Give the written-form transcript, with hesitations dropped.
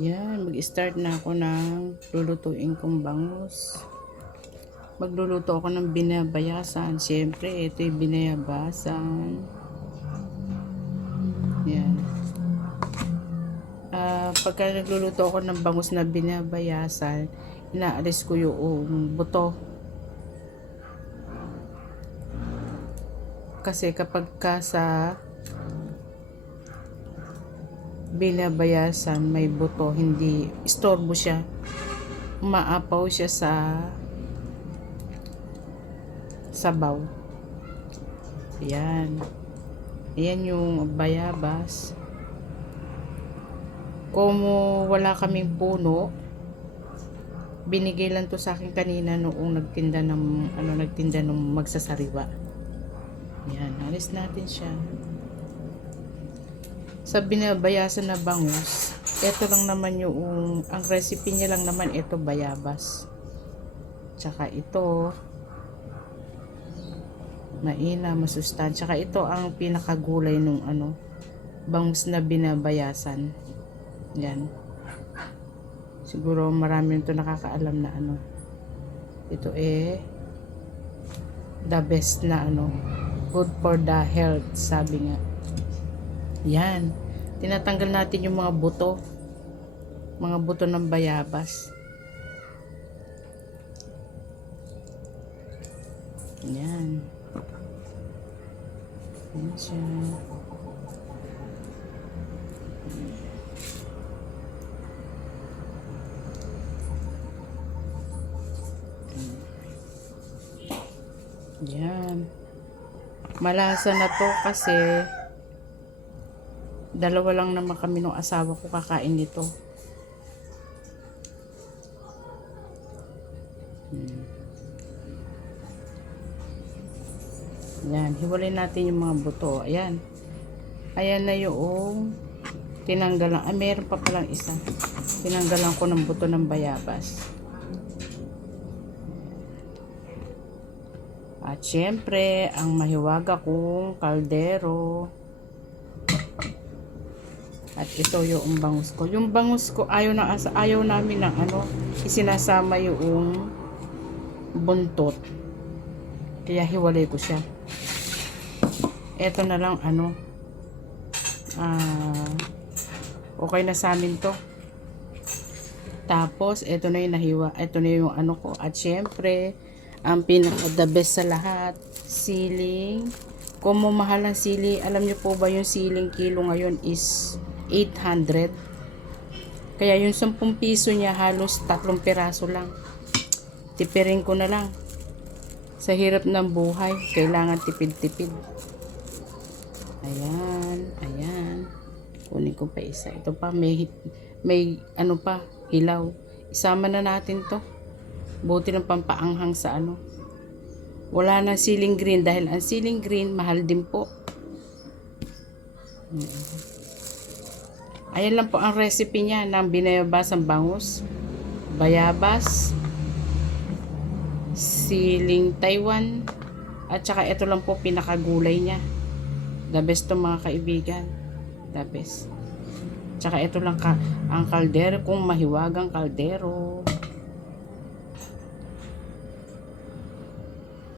Yan, mag-start na ako ng lulutuin kong bangus. Magluluto ako ng binabayasan. Siyempre, ito yung binayabasan. Yan. Pagka nagluluto ako ng bangus na binabayasan, inaalis ko yung buto. Kasi kapag ka sa binabayasan may buto, hindi istorbo siya, maapaw siya sa sabaw. Yan yung bayabas. Kung wala kaming puno, binigay lang to sa akin kanina noong nagtinda ng magsasariwa. Yan, alis natin siya. Sa binabayasan na bangus, ito lang naman yung, ang recipe niya lang naman ito, bayabas. Tsaka ito, masustansya. Tsaka ito ang pinakagulay nung bangus na binabayasan. Yan. Siguro marami nito nakakaalam na ito the best na good for the health, sabi nga. Yan. Tinatanggal natin yung mga buto ng bayabas. Yan. Yan siya. Yan. Malasa na to kasi dalawa lang naman kami ng asawa ko kakain nito. Yan, hiwalay natin yung mga buto. Ayan. Ayan na yung tinanggalan. Meron pa palang isa. Tinanggalan ko ng buto ng bayabas. At syempre, ang mahiwaga kong kaldero. At ito yung bangus ko. Yung bangus ko, ayaw namin ng isinasama yung buntot. Kaya hiwalay ko siya. Ito na lang okay na sa amin to. Tapos, ito na yung nahiwa. Ito na yung ko. At syempre, ang pinaka the best sa lahat, siling. Kung mahal ang sili, alam niyo po ba yung siling kilo ngayon is 800. Kaya yung 10 piso niya halos 3 piraso lang. Tipirin ko na lang. Sa hirap ng buhay, kailangan tipid-tipid. Ayan. Kunin ko pa isa. Ito pa, may hilaw. Isama na natin to. Buti ng pampaanghang sa Wala na siling green dahil ang siling green mahal din po. Ayan lang po ang recipe niya ng binayabasang bangus, bayabas, siling Taiwan, at saka ito lang po pinakagulay niya. The best to mga kaibigan. The best. Tsaka ito lang ang kaldero, kung mahiwagang kaldero.